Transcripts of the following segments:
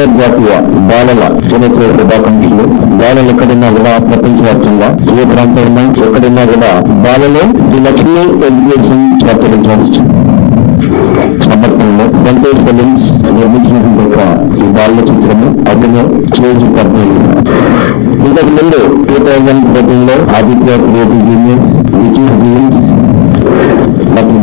అంతర్జాతీయ బాలల దినోత్సవ శుభాకాంక్షలు. బాలలు ఎక్కడున్నా కూడా ప్రపంచవ్యాప్తంగా ఏ ప్రాంతంలో ఎక్కడున్నా కూడా బాలలో Shri Lakshmi education charitable trust సమర్పణలో సంతోష్ ఫిలిమ్స్ నిర్మించినటువంటి ఈ బాల చిత్రము అభినవ్ స్టేజ్ పర్మనెంట్. ఇంతకు ముందు 2014 లో ఆదిత్య క్రియేటివ్ జీనియస్, వికీస్ గేమ్స్,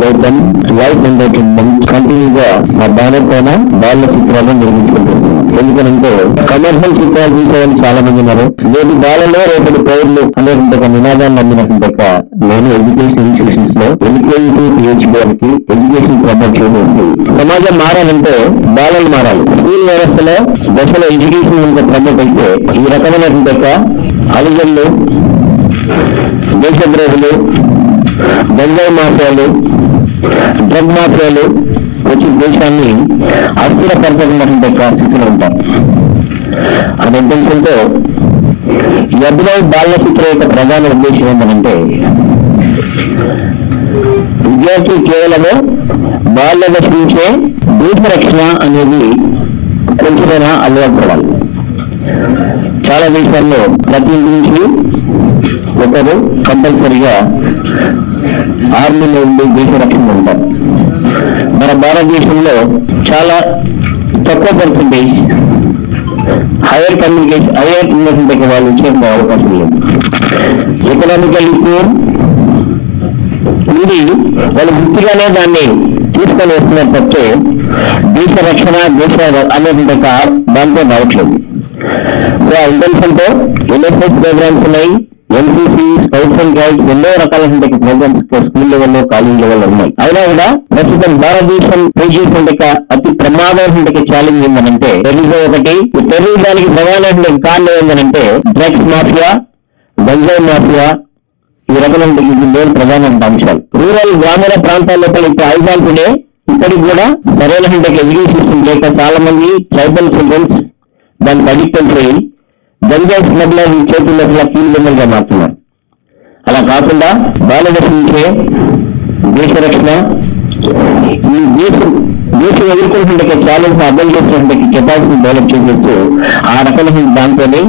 గౌతమ్ లైఫ్ ఎంటర్టైన్మెంట్ కంటిన్యూగా మా బ్యానర్ పైన బాల చిత్రాలు నిర్మించుకుంటున్నాం. ఎందుకంటే కమర్షియల్ చిత్రాలు తీసేవాళ్ళు చాలా మంది ఉన్నారు. నేటి బాలలో రేపటి పౌరులు అనేటువంటి ఒక నినాదాన్ని నమ్మినటువంటి నేను ఎడ్యుకేషన్ ఇన్స్టిట్యూషన్స్ లో ఎల్కేజీ టు పిహెచ్డి వారికి ఎడ్యుకేషన్ ప్రమోట్ చేయడానికి సమాజం మారాలంటే బాలలు మారాలి. స్కూల్ వ్యవస్థలో దశలో ఎడ్యుకేషన్ ఇంకా ప్రమోట్ అయితే ఈ రకమైనటువంటి ఒక అలిజన్లు, దేశద్రోహులు, గంజాయి మాఫియాలు, డ్రగ్ మాఫియాలు వచ్చి దేశాన్ని అస్థిరపరచకున్నటువంటి స్థితిలో ఉంటారు అనే ఉద్దేశంతో ఈ అభినవ్ బాల చిత్రం యొక్క ప్రధాన ఉద్దేశం ఏంటంటే విద్యార్థి కేవలము బాల్య దశ నుంచే దేశ రక్షణ అనేది కొంచెమైనా అలవాటు పడాలి. చాలా దేశాల్లో ప్రతి ఇంటి నుంచి ఒకరు కంపల్సరిగా ఆర్మీలో ఉండి దేశ రక్షణ ఉంటారు. మన భారతదేశంలో చాలా తక్కువ పర్సెంటేజ్ హైయర్ ఉన్నటువంటి వాళ్ళు వచ్చే అవకాశం లేదు. ఎకనామికల్ పూర్ ఉండి వాళ్ళు వృత్తిగానే దాన్ని తీసుకొని వస్తున్నారు తప్పితే దేశ రక్షణ దేశ అనేటువంటి దాంతో రావట్లేదు. సో ఆ ఇంటెన్షన్తో ఎన్ఎస్ఎస్ ప్రోగ్రామ్స్ ఉన్నాయి, ఎన్సీసీ, స్కౌట్స్ అండ్ గైడ్స్, ఎన్నో రకాలైన ప్రోగ్రామ్స్ స్కూల్ లెవెల్లో, కాలేజ్ లెవెల్లో ఉన్నాయి. అయినా కూడా ప్రస్తుతం భారతదేశం ఫేస్ చేసిన అతి ప్రమాదమైన ఛాలెంజ్ ఏంటంటే టెర్రరిజం ఒకటి. టెర్రరిజానికి ప్రధానమైన కారణం ఏంటంటే డ్రగ్స్ మాఫియా, గంజాయి మాఫియా, ఈ రకమైన ప్రధానమైన అంశాలు. రూరల్ గ్రామీణ ప్రాంతాల లోపల ఇప్పుడు ఐదాల్పుడే ఇప్పటికి కూడా సరైనటువంటి ఎడ్యుకేషన్ సిస్టమ్ లేక చాలా మంది ట్రైబల్ చిల్డ్రన్స్ దానికి అడిక్ట్ అయిపోయి గంజాయి స్మగ్లర్ చేతుల్లో కీలకగా మారుతున్నారు. అలా కాకుండా బాలదశ నుంచే దేశ రక్షణ, ఈ దేశం ఎదుర్కొన్నటువంటి ఛాలెంజ్ అర్థం చేసినటువంటి కెపాసిటీ డెవలప్ చేసేస్తూ ఆ రకమైన దాంతోనే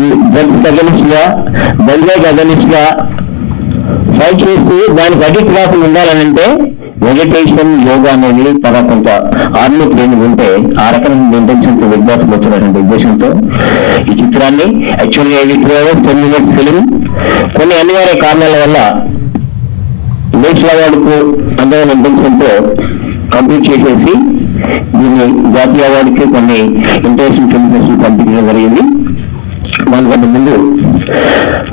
ఈ డ్రగ్స్ అగెనిస్ట్ గా, గంజాయికి అగెనిస్ట్ గా ఫైట్ చేస్తూ దానికి అడిక్ట్ కాకుండా ఉండాలనంటే మెడిటేషన్, యోగా అనేది తర్వాత కొంత ఆర్మీ ట్రైనింగ్ ఉంటే ఆ రకమైన ఇంటెన్షన్తో విద్యార్థులు వచ్చినటువంటి ఉద్దేశంతో ఈ చిత్రాన్ని యాక్చువల్గా 2 hours 10 minutes ఫిలిం కొన్ని అనివార్య కారణాల వల్ల నేషనల్ అవార్డుకు అందమైన ఇంటెన్షన్తో కంప్లీట్ చేసేసి దీన్ని జాతీయ అవార్డుకి కొన్ని ఇంటర్నేషనల్ ఫిల్మ్ ఫెస్టివల్ పంపించడం జరిగింది. దానికంటే ముందు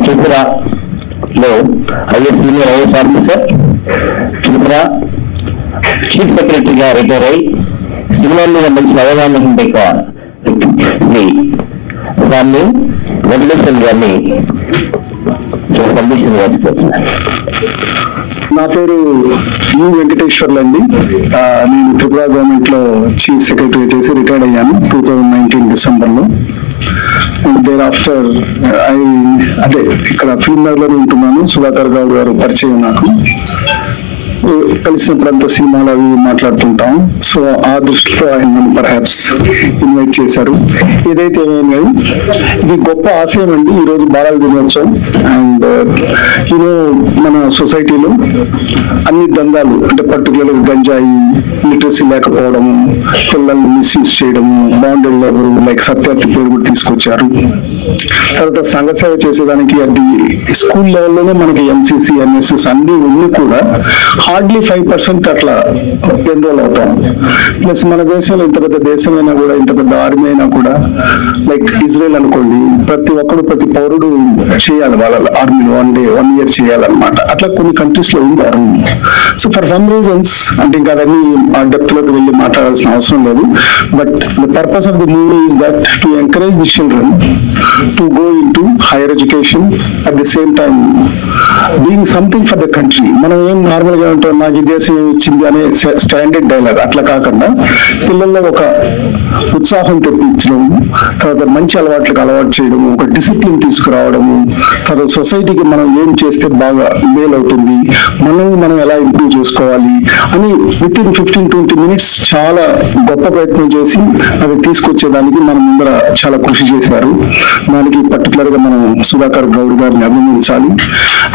త్రిపురలో senior IAS officer, Tripura chief సెక్రటరీగా రిటైర్ అయి సినిమా మీద మంచి అవగాహన ఉంటే శ్రీ దాన్ని వెంకటేశ్వర గారిని సందేశం రాసిపోతున్నారు. నా పేరు యు వెంకటేశ్వర్లు అండి. నేను త్రిపుర గవర్నమెంట్ లో చీఫ్ సెక్రటరీ చేసి రిటైర్డ్ అయ్యాను 2019 డిసెంబర్లో. దేర్ ఆఫ్టర్ అదే ఇక్కడ ఫిల్మ్ నగర్లో ఉంటున్నాను. సుధాకర్ గౌడ్ గారు పరిచయం నాకు. కలిసినప్పుడంతా సినిమాలు అవి మాట్లాడుతుంటాం. సో ఆ దృష్టితో ఆయన పర్హాప్స్ ఇన్వైట్ చేశారు. ఏదైతే ఏమైనా ఇది గొప్ప ఆశయం అండి ఈ రోజు బాలల దినోత్సవం. అండ్ యూనో మన సొసైటీలో అన్ని దందాలు అంటే పర్టికులర్ గంజాయి, లిటరసీ లేకపోవడం, పిల్లల్ని మిస్యూజ్ చేయడము, బాండెడ్ ఎవరు లైక్ సత్యార్థి పేరు కూడా తీసుకొచ్చారు. తర్వాత సంఘ సేవ చేసేదానికి అది స్కూల్ లెవెల్లోనే మనకి ఎన్సీసీ, ఎన్ఎస్ఎస్ అన్ని ఉన్ని కూడా హార్డ్లీ 5% అట్లా ఎన్రోల్ అవుతాం. ప్లస్ మన దేశంలో ఇంత పెద్ద దేశమైనా కూడా, ఇంత పెద్ద ఆర్మీ అయినా కూడా, లైక్ ఇజ్రాయెల్ అనుకోండి, ప్రతి ఒక్కరు ప్రతి పౌరుడు చేయాలి వాళ్ళ ఆర్మీలో 1 year చేయాలన్నమాట. అట్లా కొన్ని కంట్రీస్ లో ఉంది army. So for some reasons అంటే ఇంకా అవన్నీ ఆ డెప్త్ లోకి వెళ్ళి మాట్లాడాల్సిన అవసరం లేదు. But the purpose of the movie is that to encourage the children to go in to high higher education, at the same time being something for the country. మనం ఏం నార్మల్గా ఉంటాం, నాకు ఈ దేశం ఇచ్చింది అనే స్టాండర్డ్ డైలాగ్ అట్లా కాకుండా పిల్లల్లో ఒక ఉత్సాహం తెప్పించడం, తర్వాత మంచి అలవాట్లకు అలవాటు చేయడం, ఒక డిసిప్లిన్ తీసుకురావడము, తర్వాత సొసైటీకి మనం ఏం చేస్తే బాగా మేలు అవుతుంది, మనం ఎలా ఇంప్రూవ్ చేసుకోవాలి అని విత్ ఇన్ 15-20 minutes చాలా గొప్ప ప్రయత్నం చేసి అది తీసుకొచ్చేదానికి మన ముందర చాలా కృషి చేశారు. దానికి పర్టికులర్ గా మనం సుధాకర్ గౌడ్ గారిని అభినందించాలి.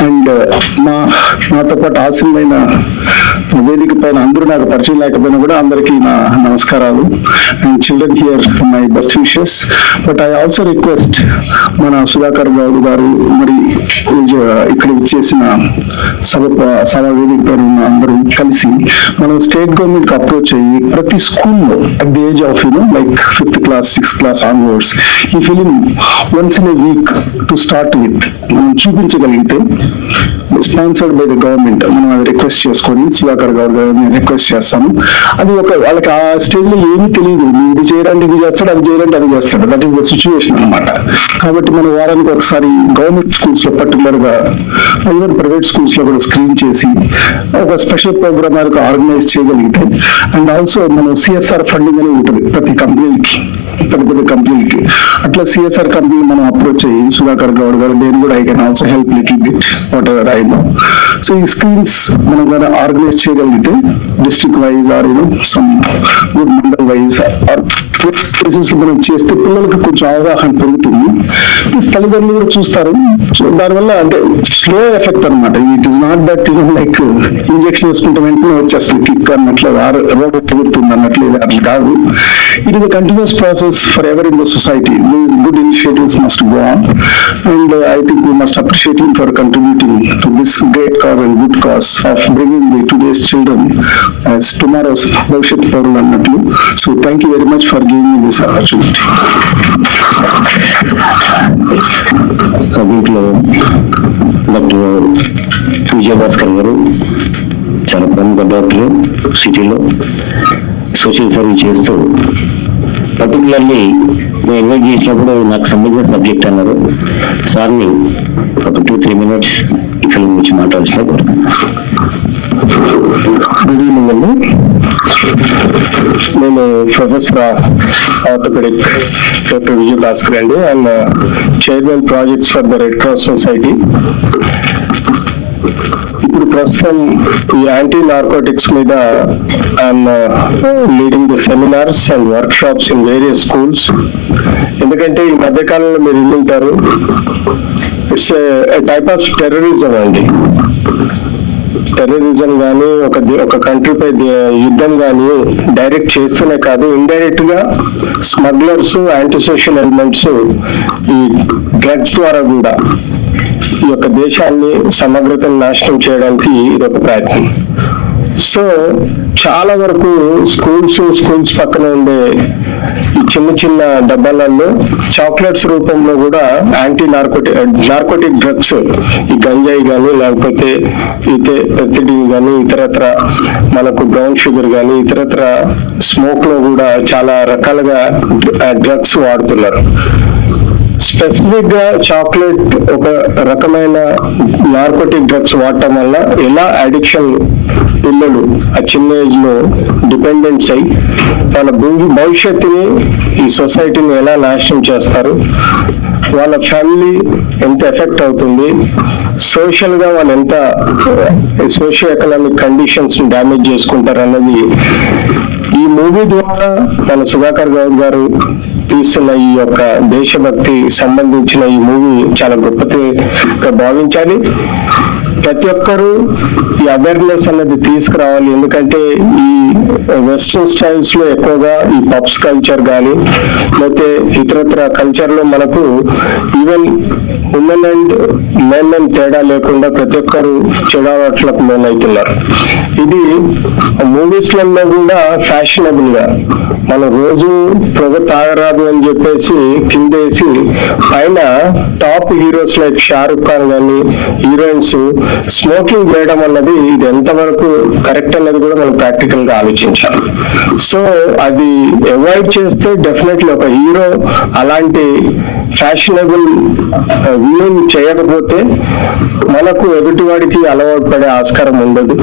అండ్ నాతో పాటు ఆశీర్వైన వేదిక పైన అందరూ నాకు పరిచయం లేకపోయినా కూడా అందరికీ నా నమస్కారాలు. And children here my best wishes. But I also request మన సుధాకర్ గౌడ్ గారు మరి ఇక్కడ ఇచ్చేసిన సభ వేదిక పైన ఉన్న అందరూ కలిసి మనం స్టేట్ గవర్నమెంట్ కి అప్రోచ్ అయ్యి ప్రతి స్కూల్లో at the age of like 5th class 6th class onwards ఈ film once in a week to start with మనం చూపించగలిగితే స్పాన్సర్డ్ బై ద గవర్నమెంట్ మనం అది రిక్వెస్ట్ చేసుకొని సుధాకర్ గౌడ్ గారిని రిక్వెస్ట్ చేస్తాను. అది వాళ్ళకి ఆ స్టేజ్ లో ఏమీ తెలియదు, ఇది చేయడానికి ఇది చేస్తాడు, అది చేయడానికి అది చేస్తాడు, దట్ ఈస్ ద సిచ్యువేషన్ అనమాట. కాబట్టి మనం వారానికి ఒకసారి గవర్నమెంట్ స్కూల్స్ లో పర్టికులర్ గా ఈవెన్ ప్రైవేట్ స్కూల్స్ లో కూడా స్క్రీన్ చేసి ఒక స్పెషల్ ప్రోగ్రామ్ ఆర్గనైజ్ చేయగలిగితే, అండ్ ఆల్సో మనం సిఎస్ఆర్ ఫండింగ్ అని ఉంటుంది ప్రతి కంపెనీకి, పెద్ద కంపెనీలకి, అట్లా సిఎస్ఆర్ కంపెనీ మనం అప్రోచ్ అయ్యి సుధాకర్ గౌడ్ గారు నేను కూడా I can also help little bit whatever I know. So ఈ స్క్రీన్స్ మనం కూడా ఆర్గనైజ్ చేయగలిగితే district wise or some good mandal wise or places మనం చేస్తే పిల్లలకి కొంచెం అవగాహన పెరుగుతుంది, ప్లస్ తల్లిదండ్రులు కూడా చూస్తారు. సో దానివల్ల అంటే స్లో ఎఫెక్ట్ అనమాట. It is not that like injection వేసుకుంటే వెంటనే వచ్చేస్తుంది కిక్ అన్నట్లు, రోగం పెరుగుతుంది అన్నట్లు, అట్లా కాదు. It is a continuous process for ever in the society. These good initiatives must go on, and I think we must appreciate him for contributing to this great cause and good cause of bringing the today's children as tomorrow's Bhavishyat Paurulu annatlu. So thank you very much for giving me this opportunity. దీంట్లో doctor Vijayabhaskar గారు చాలా ప్రముఖ doctor, సిటీలో social service చేస్తూ particularly నేను invite చేసినప్పుడు నాకు సంబంధించిన సబ్జెక్ట్ అన్నారు. సార్ని ఒక 2-3 minutes ఈ ఫిల్మ్ గురించి మాట్లాడాల్సిన కోరుతున్నాను. గుడ్ ఈవినింగ్ అండి. నేను professor orthopaedic doctor Vijay Bhaskar అండి. I'm chairman projects for the red cross society. ఇప్పుడు ప్రస్తుతం ఈ యాంటీ నార్కోటిక్స్ మీద I'm leading the seminars and workshops in various schools. ఎందుకంటే ఈ మధ్యకాలంలో మీరు వింటారు, it's a type of terrorism అండి. టెర్రరిజం కానీ ఒక కంట్రీపై యుద్ధం కానీ డైరెక్ట్ చేస్తూనే కాదు, ఇండైరెక్ట్ గా స్మగ్లర్స్, యాంటీ సోషల్ ఎలిమెంట్స్ ఈ డ్రగ్స్ ద్వారా కూడా ఈ యొక్క దేశాన్ని సమగ్రతను నాశనం చేయడానికి ఇది ఒక ప్రయత్నం. సో చాలా వరకు స్కూల్స్ పక్కన ఉండే ఈ చిన్న డబ్బాలలో చాక్లెట్స్ రూపంలో కూడా యాంటీ నార్కోటిక్ డ్రగ్స్, ఈ గంజాయి కానీ లేకపోతే పెథిడిన్ కానీ ఇతరత్ర మనకు బ్రౌన్ షుగర్ కానీ ఇతరత్ర స్మోక్ లో కూడా చాలా రకాలుగా డ్రగ్స్ వాడుతున్నారు. స్పెసిఫిక్ గా చాక్లెట్ ఒక రకమైన నార్కోటిక్ డ్రగ్స్ వాడటం వల్ల ఎలా అడిక్షన్ పిల్లలు ఆ చిన్న ఏజ్ లో డిపెండెంట్స్ అయి వాళ్ళ భవిష్యత్తుని, ఈ సొసైటీని ఎలా నాశనం చేస్తారు, వాళ్ళ ఫ్యామిలీ ఎంత ఎఫెక్ట్ అవుతుంది, సోషల్ గా వాళ్ళు ఎంత సోషియో ఎకనామిక్ కండిషన్స్ డ్యామేజ్ చేసుకుంటారు అన్నది ఈ మూవీ ద్వారా మన సుధాకర్ గౌడ్ గారు తీస్తున్న ఈ యొక్క దేశభక్తి సంబంధించిన ఈ మూవీ చాలా గొప్పగా భావించాలి. ప్రతి ఒక్కరూ ఈ అవేర్నెస్ అనేది తీసుకురావాలి. ఎందుకంటే ఈ వెస్ట్రన్ స్టైల్స్ లో ఎక్కువగా ఈ పబ్స్ కల్చర్ కానీ లేకపోతే ఇతరత్ర కల్చర్ లో మనకు ఈవెన్ ఉమెన్ అండ్ మెన్ అని తేడా లేకుండా ప్రతి ఒక్కరు చెడు అలవాట్లకు లోనవుతున్నారు. ఇది మూవీస్ లలో కూడా ఫ్యాషనబుల్ గా మనం రోజు పొగ తాగరాదు అని చెప్పేసి కిందేసి పైన top heroes like Shahrukh Khan కానీ హీరోయిన్స్ స్మోకింగ్ చేయడం అన్నది ఇది ఎంతవరకు కరెక్ట్ అన్నది కూడా మనం ప్రాక్టికల్ గా ఆలోచించాలి. సో అది అవాయిడ్ చేస్తే డెఫినెట్లీ ఒక హీరో అలాంటి ఫ్యాషనబుల్ వ్యూయింగ్ చేయకపోతే మనకు ఎదుటివాడికి అలవాటు పడే ఆస్కారం ఉండదు.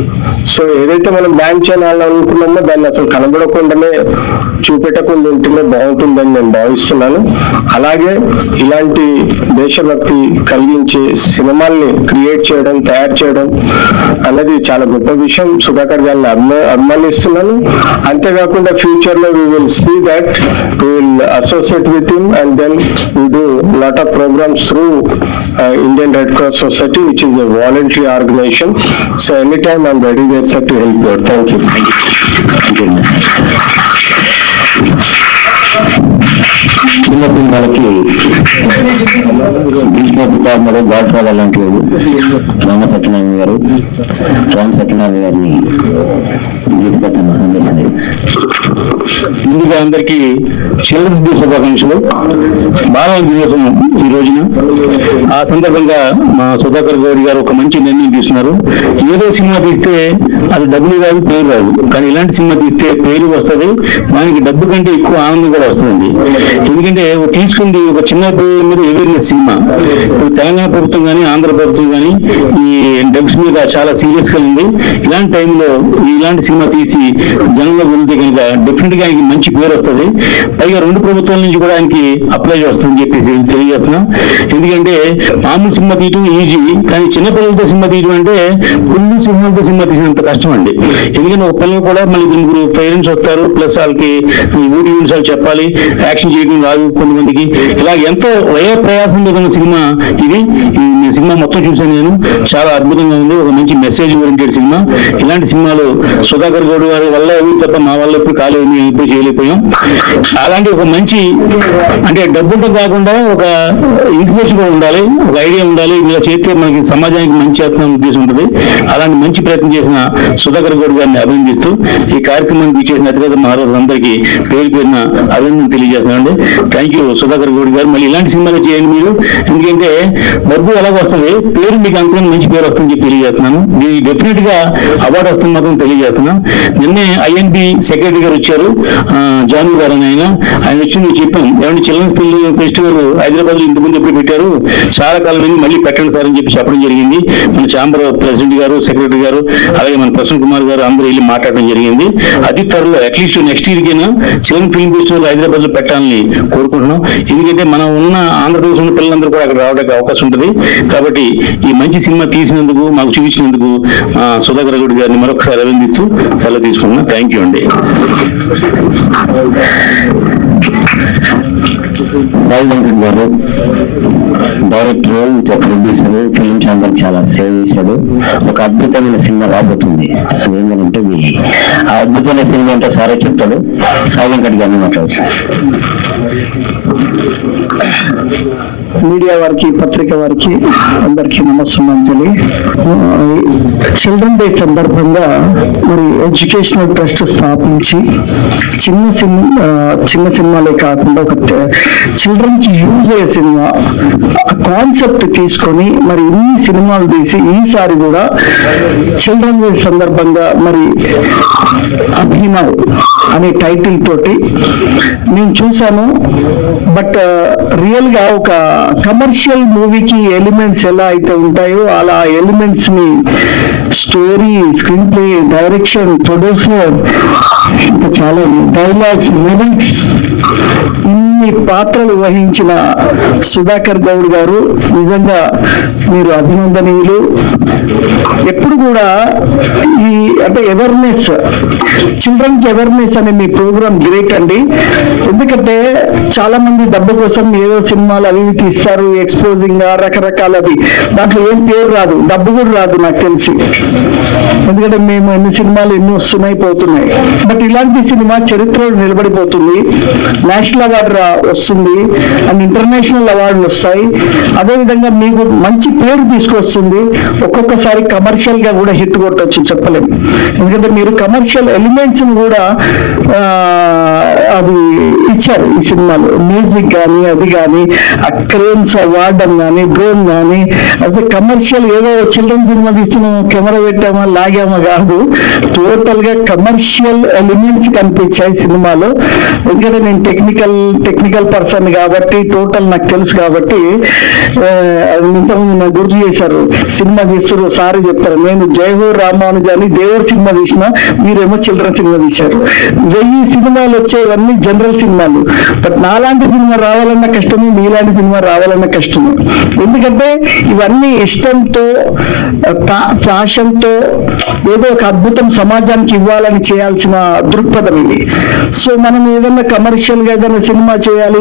సో ఏదైతే మనం బ్యాన్ చేయాలనుకున్నామో దాన్ని అసలు కనబడకుండానే చూపెట్టకుండా ఉంటేనే బాగుంటుందని నేను భావిస్తున్నాను. అలాగే ఇలాంటి దేశభక్తి కలిగించే సినిమాల్ని క్రియేట్ చేయడం, తయారు చేయడం అనేది చాలా గొప్ప విషయం. సుధాకర్ గారిని అభిమానిస్తున్నాను. అంతేకాకుండా ఫ్యూచర్ లో we will see that we will associate with him and then we do lot of programs through Indian Red Cross Society, which is a voluntary organization. So anytime I'm ready there, sir, to help you. Thank you. చిన్న సినిమాలకి భీష్మపితామహుడు, God father లాంటి రామ సత్యనారాయణ గారు, గారిని ముందుగా అందరికీ children's day శుభాకాంక్షలు. బాలల దినోత్సవం ఈ రోజున. ఆ సందర్భంగా మా సుధాకర్ గౌడ్ గారు ఒక మంచి నిర్ణయం తీసుకున్నారు. ఏదో సినిమా తీస్తే అది డబ్బులు కాదు, పేరు రాదు. కానీ ఇలాంటి సినిమా తీస్తే పేరు వస్తుంది, దానికి డబ్బు కంటే ఎక్కువ ఆనందం కూడా వస్తుంది. ఎందుకంటే తీసుకుంది ఒక చిన్న పేరు మీద అవేర్నెస్ సినిమా. ఇప్పుడు తెలంగాణ ప్రభుత్వం కానీ ఆంధ్ర ప్రభుత్వం కానీ ఈ డ్రగ్స్ మీద చాలా సీరియస్ గా ఉంది. ఇలాంటి టైంలో ఇలాంటి సినిమా తీసి జనంలో వెళ్తే కనుక డెఫినెట్ గా ఆయనకి మంచి పేరు వస్తుంది. పైగా రెండు ప్రభుత్వాల నుంచి కూడా ఆయనకి అప్లై వస్తుందని చెప్పేసి తెలియజేస్తున్నా. ఎందుకంటే మామూలు సినిమా తీయటం ఈజీ, కానీ చిన్నపిల్లలతో సినిమా తీయటం అంటే పుల్లు సింహాలతో సినిమా తీసినంత కష్టం అండి. ఎందుకంటే ఒక పిల్లలు కూడా మళ్ళీ ముగ్గురు పేరెంట్స్ వస్తారు, ప్లస్ వాళ్ళకి ఊటి నిమిషాలు చెప్పాలి, యాక్షన్ చేయడం రాదు కొంతమందికి. ఇలా ఎంతో వయ ప్రయాసంతో ఉన్న సినిమా ఇది. ఈ సినిమా మొత్తం చూసాను నేను, చాలా అద్భుతంగా ఉంది. ఒక మంచి మెసేజ్ ఓరియంటెడ్ సినిమా. ఇలాంటి సినిమాలు సుధాకర్ గౌడ్ గారి వల్ల తప్ప మా వల్ల ఎప్పుడు కాలేదు, మేము ఎప్పుడు చేయలేకపోయాం. అలాంటి ఒక మంచి అంటే డబ్బుతో కాకుండా ఒక ఇన్స్పిరేషన్ కూడా ఉండాలి, ఒక ఐడియా ఉండాలి. ఇలా చేస్తే మనకి సమాజానికి మంచి ఉద్దేశం ఉంటుంది. అలాంటి మంచి ప్రయత్నం చేసిన సుధాకర్ గౌడ్ గారిని అభినందిస్తూ ఈ కార్యక్రమానికి చేసిన అతిథి మహారాజులందరికీ పేరు పేరున అభినందన తెలియజేస్తానండి. థ్యాంక్ యూ సుధాకర్ గౌడ్ గారు. మళ్ళీ ఇలాంటి సినిమాలు చేయండి మీరు. ఎందుకంటే డబ్బు ఎలాగ వస్తుంది, పేరు మీకు అనుకున్న మంచి పేరు వస్తుందని చెప్పి తెలియజేస్తున్నాను. మీకు డెఫినెట్ గా అవార్డు వస్తుంది మాత్రం తెలియజేస్తున్నా. నిన్నే ఐఎన్బి సెక్రటరీ గారు వచ్చారు, జాను గారు అని. ఆయన వచ్చి నేను చెప్పాను, ఏమంటే చిల్డ్రన్స్ ఫెస్టివల్ హైదరాబాద్ లో ఇంతకుముందు ఎప్పుడు పెట్టారు, చాలా కాలం అయింది, మళ్ళీ పెట్టండి సార్ అని చెప్పి చెప్పడం జరిగింది. మన ఛాంబర్ ప్రెసిడెంట్ గారు, సెక్రటరీ గారు, అలాగే మన ప్రసన్న కుమార్ గారు అందరూ వెళ్ళి మాట్లాడడం జరిగింది. అతి త్వరలో అట్లీస్ట్ నెక్స్ట్ ఇయర్ కైనా చిల్డ్రన్ ఫిల్మ్ ఫెస్టివల్ హైదరాబాద్ లో పెట్టాలని కోరుకుంటున్నాం. ఎందుకంటే మనం ఉన్న ఆంధ్రప్రదేశ్ ఉన్న పిల్లలందరూ కూడా అక్కడ రావడానికి అవకాశం ఉంటుంది. కాబట్టి ఈ మంచి సినిమా తీసినందుకు, మాకు చూపించినందుకు సుధాకర్ గౌడ్ గారిని మరొకసారి అభినందిస్తూ సెలవు తీసుకున్నాం. థ్యాంక్ యూ అండి. సాయి వెంకట్ గారు డైరెక్టర్, ప్రొడ్యూసర్, ఫిలిం ఛాంబర్ చాలా సేవ చేశాడు. ఒక అద్భుతమైన సినిమా రాబోతుంది. అదేంటంటే ఆ అద్భుతమైన సినిమా అంటే సారే చెప్తాడు. సాయి వెంకట్ గారిని మాట్లాడుతాడు. మీడియా వారికి, పత్రిక వారికి అందరికీ నమస్సుమాంజలి. చిల్డ్రన్ డే సందర్భంగా మరి ఎడ్యుకేషనల్ ట్రస్ట్ స్థాపించి చిన్న సినిమాలే కాకుండా ఒక చిల్డ్రన్ కి యూజ్ అయ్యే సినిమా కాన్సెప్ట్ తీసుకొని మరి ఇన్ని సినిమాలు తీసి ఈసారి కూడా చిల్డ్రన్ డే సందర్భంగా మరి అభినవ్ అనే టైటిల్ తోటి నేను చూశాను. బట్ రియల్ గా ఒక కమర్షియల్ మూవీకి ఎలిమెంట్స్ ఎలా అయితే ఉంటాయో అలా ఎలిమెంట్స్ ని story, screen play, direction, producer, ఇంకా చాలా డైలాగ్స్, లిరిక్స్, ఇన్ని పాత్రలు వహించిన సుధాకర్ గౌడ్ గారు నిజంగా మీరు అభినందనీయులు. ఎప్పుడు కూడా ఈ అంటే అవేర్నెస్, చిల్డ్రన్ కి అవేర్నెస్ అనే మీ ప్రోగ్రామ్ గ్రేట్ అండి. ఎందుకంటే చాలా మంది డబ్బు కోసం ఏదో సినిమాలు అవి తీస్తారు, ఎక్స్పోజింగ్ రకరకాలవి. దాంట్లో ఏం పేరు రాదు, డబ్బు కూడా రాదు నాకు తెలిసి. ఎందుకంటే మేము ఎన్ని సినిమాలు ఎన్ని వస్తున్నాయి, పోతున్నాయి. బట్ ఇలాంటి సినిమా చరిత్రలో నిలబడిపోతుంది, నేషనల్ అవార్డు వస్తుంది అండ్ ఇంటర్నేషనల్ అవార్డులు వస్తాయి. అదేవిధంగా మీకు మంచి పేరు తీసుకొస్తుంది. ఒక్కొక్కసారి కమర్షియల్ గా కూడా హిట్ కొట్టవచ్చు, చెప్పలేము. ఎందుకంటే మీరు కమర్షియల్ ఎలిమెంట్స్ కూడా అది ఇచ్చారు ఈ సినిమాలో. మ్యూజిక్ కానీ, అది కానీ, ఆ క్రేన్స్ వాడడం కానీ, డ్రోన్ కానీ, అదే కమర్షియల్ ఏదో చిల్డ్రన్ సినిమా తీస్తున్నాము, కెమెరా పెట్టామా, లాగామా కాదు. టోటల్ గా కమర్షియల్ ఎలిమెంట్స్ కనిపించాయి సినిమాలో. ఎందుకంటే నేను టెక్నికల్ టెక్నికల్ పర్సన్ కాబట్టి టోటల్ నాకు తెలుసు కాబట్టి ఇంతకుముందు నాకు గుర్తు చేశారు. సినిమా చేస్తారు సారీ చెప్తారు, నేను జయహో రామానుజాని దేవుడు సినిమా తీసిన, మీరేమో చిల్డ్రన్ సినిమా తీశారు. 1000 సినిమాలు వచ్చేవన్నీ జనరల్ సినిమాలు. బట్ నాలాంటి సినిమా రావాలన్న కష్టమే, మీలాంటి సినిమా రావాలన్న కష్టమే. ఎందుకంటే ఇవన్నీ ఇష్టంతో ప్యాషన్తో ఏదో ఒక అద్భుతం సమాజానికి ఇవ్వాలని చేయాల్సిన దృక్పథం ఇది. సో మనం ఏదైనా కమర్షియల్ గా ఏదైనా సినిమా చేయాలి,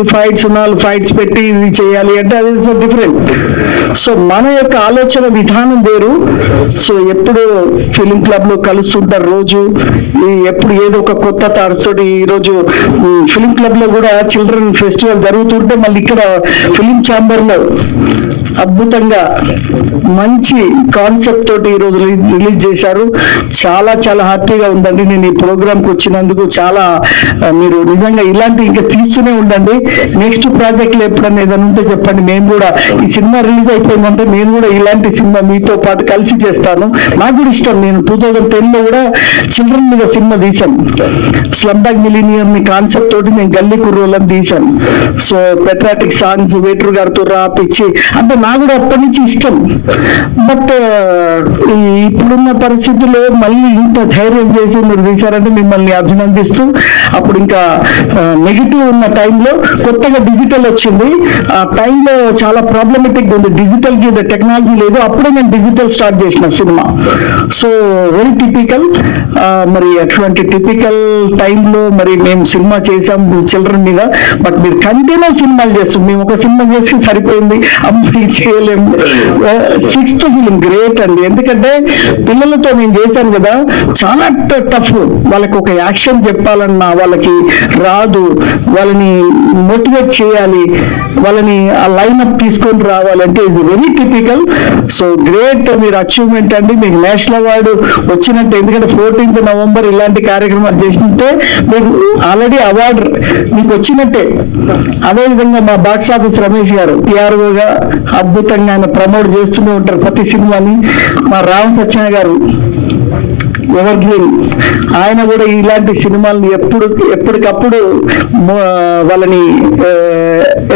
ఫైట్స్ పెట్టి ఇది చేయాలి అంటే అది డిఫరెంట్. సో మన యొక్క ఆలోచన విధానం వేరు. సో ఎప్పుడు ఫిలిం క్లబ్ లో కలుస్తుంటారు రోజు, ఎప్పుడు ఏదో ఒక కొత్త థాట్స్ తోటి. ఈ రోజు ఫిలిం క్లబ్ లో కూడా చిల్డ్రన్ ఫెస్టివల్ జరుగుతుంటే మళ్ళీ ఇక్కడ ఫిలిం ఛాంబర్ లో అద్భుతంగా మంచి కాన్సెప్ట్ తోటి ఈ రోజు రిలీజ్ చేశారు. చాలా చాలా హ్యాపీగా ఉందండి. నేను ఈ ప్రోగ్రామ్ కి వచ్చినందుకు చాలా, మీరు నిజంగా ఇలాంటి ఇంకా తీస్తూనే ఉండండి. నెక్స్ట్ ప్రాజెక్టులు ఎప్పుడన్నా ఏదైనా ఉంటే చెప్పండి. మేము కూడా ఈ సినిమా రిలీజ్ అయిపోయిందంటే నేను కూడా ఇలాంటి సినిమా మీతో పాటు కలిసి చేస్తాను. నాకు కూడా ఇష్టం. నేను 2010 లో కూడా చిల్డ్రన్ మీద సినిమా తీశాను. స్లమ్ డాగ్ మిలీనియర్ ని కాన్సెప్ట్ తోటి నేను గల్లీ కుర్రోళ్ళని తీశాను. సో పెట్రాటిక్ సాంగ్స్ వేటర్ గారితో రాపిచ్చి అంటే నాకు కూడా అప్పటి నుంచి ఇష్టం. బట్ ఇప్పుడున్న పరిస్థితుల్లో మళ్ళీ ఇంత ధైర్యం చేసి మీరు తీశారంటే మిమ్మల్ని అభినందిస్తూ, అప్పుడు ఇంకా నెగిటివ్ ఉన్న టైంలో కొత్తగా డిజిటల్ వచ్చింది. ఆ టైంలో చాలా ప్రాబ్లమెటిక్ ఉంది. డిజిటల్ కి టెక్నాలజీ లేదు. అప్పుడే నేను డిజిటల్ స్టార్ట్ చేసిన సినిమా. So very typical. మరి అటువంటి టిపికల్ టైంలో మరి మేము సినిమా చేసాం చిల్డ్రన్ మీద. బట్ మీరు కంటిన్యూ సినిమాలు చేస్తాం. మేము ఒక సినిమా చేసి సరిపోయింది, అమ్మాయి చేయలేము. 6th ఫిలిం గ్రేట్ అండి. ఎందుకంటే పిల్లలతో నేను చేశాను కదా, చాలా టఫ్. వాళ్ళకి ఒక యాక్షన్ చెప్పాలన్నా వాళ్ళకి రాదు, వాళ్ళని మోటివేట్ చేయాలి, వాళ్ళని ఆ లైన్అప్ తీసుకొని రావాలంటే ఇది వెరీ టిపికల్. సో గ్రేట్, మీరు అచీవ్మెంట్ అండి. మీకు నేషనల్ అవార్డు వచ్చినట్టే. ఎందుకంటే 14th నవంబర్ ఇలాంటి కార్యక్రమాలు చేసినట్టే మీకు ఆల్రెడీ అవార్డు మీకు వచ్చినట్టే. అదేవిధంగా మా బాక్స్ ఆఫీస్ రమేష్ గారు పిఆర్ఓగా అద్భుతంగా ఆయన ప్రమోట్ చేస్తూనే ఉంటారు ప్రతి సినిమాని. మా రామ్ సత్యన గారు ఎవర్ గ్రీన్, ఆయన కూడా ఇలాంటి సినిమాలని ఎప్పటికప్పుడు వాళ్ళని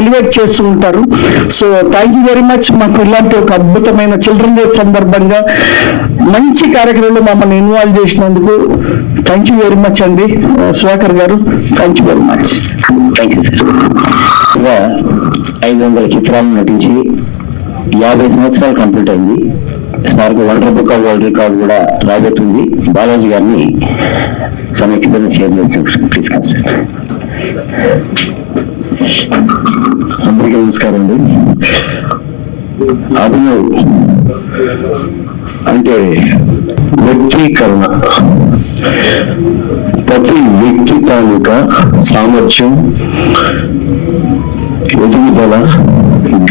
ఎలివేట్ చేస్తూ ఉంటారు. So thank you very much. మాకు ఇలాంటి ఒక అద్భుతమైన చిల్డ్రన్ డే సందర్భంగా మంచి కార్యక్రమంలో మమ్మల్ని ఇన్వాల్వ్ చేసినందుకు థ్యాంక్ యూ వెరీ మచ్ అండి. సుధాకర్ గారు thank you very much. Thank you sir. 500 చిత్రాలను నటించి 50 సంవత్సరాలు కంప్లీట్ అయింది. సార్కు world book of world record కూడా రాబోతుంది. బాలాజీ గారిని తన ఎక్స్పీరియన్స్ షేర్ చేస్తాం. Please come sir. అందరికీ నమస్కారం అండి. అభినవ్ అంటే వ్యక్తీకరణ, ప్రతి వ్యక్తి తాలూకా సామర్థ్యం, ఎదుగుదల,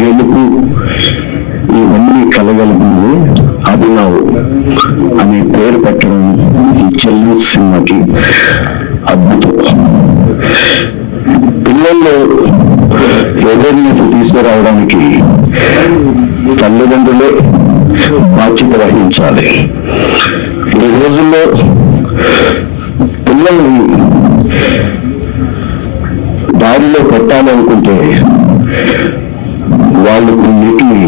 గెలుపు ఇవన్నీ కలగలిగింది అభినవ్ అనే పేరు పెట్టడం ఈ చిల్డ్రన్స్ సినిమాకి అద్భుతం. పిల్లల్లో అవేర్నెస్ తీసుకురావడానికి తల్లిదండ్రులే బాధ్యత వహించాలి. ఈ రోజుల్లో పిల్లల్ని దారిలో పెట్టాలనుకుంటే వాళ్ళు కొన్నిటిని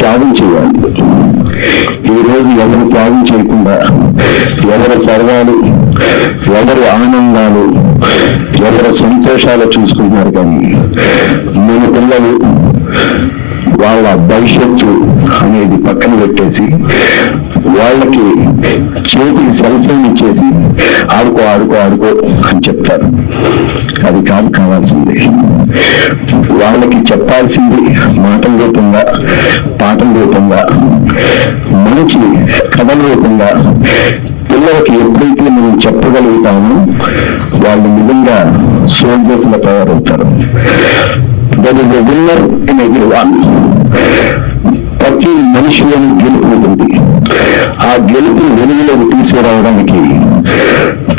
త్యాగం చేయాలి. ఈరోజు ఎవరు త్యాగం చేయకుండా, ఎవరి సర్వాలు, ఎవరి ఆనందాలు, ఎవరి సంతోషాలు చూసుకుంటున్నారు. కానీ మన పిల్లలు వాళ్ళ భవిష్యత్తు అనేది పక్కన పెట్టేసి వాళ్ళకి చేతికి సెల్ ఫోన్ ఇచ్చేసి ఆడుకో ఆడుకో ఆడుకో అని చెప్తారు. అది కాదు కావాల్సింది. వాళ్ళకి చెప్పాల్సింది మాటల రూపంగా, పాటల రూపంగా, మంచి కథల రూపంగా పిల్లలకి ఎప్పుడైతే మనం చెప్పగలుగుతామో వాళ్ళు నిజంగా సోల్జర్స్ గా తయారవుతారు. That is the winner in everyone. ప్రతి మనిషిలోని గెలుపు ఉంటుంది. ఆ గెలుపు వెలుగులోకి తీసుకురావడానికి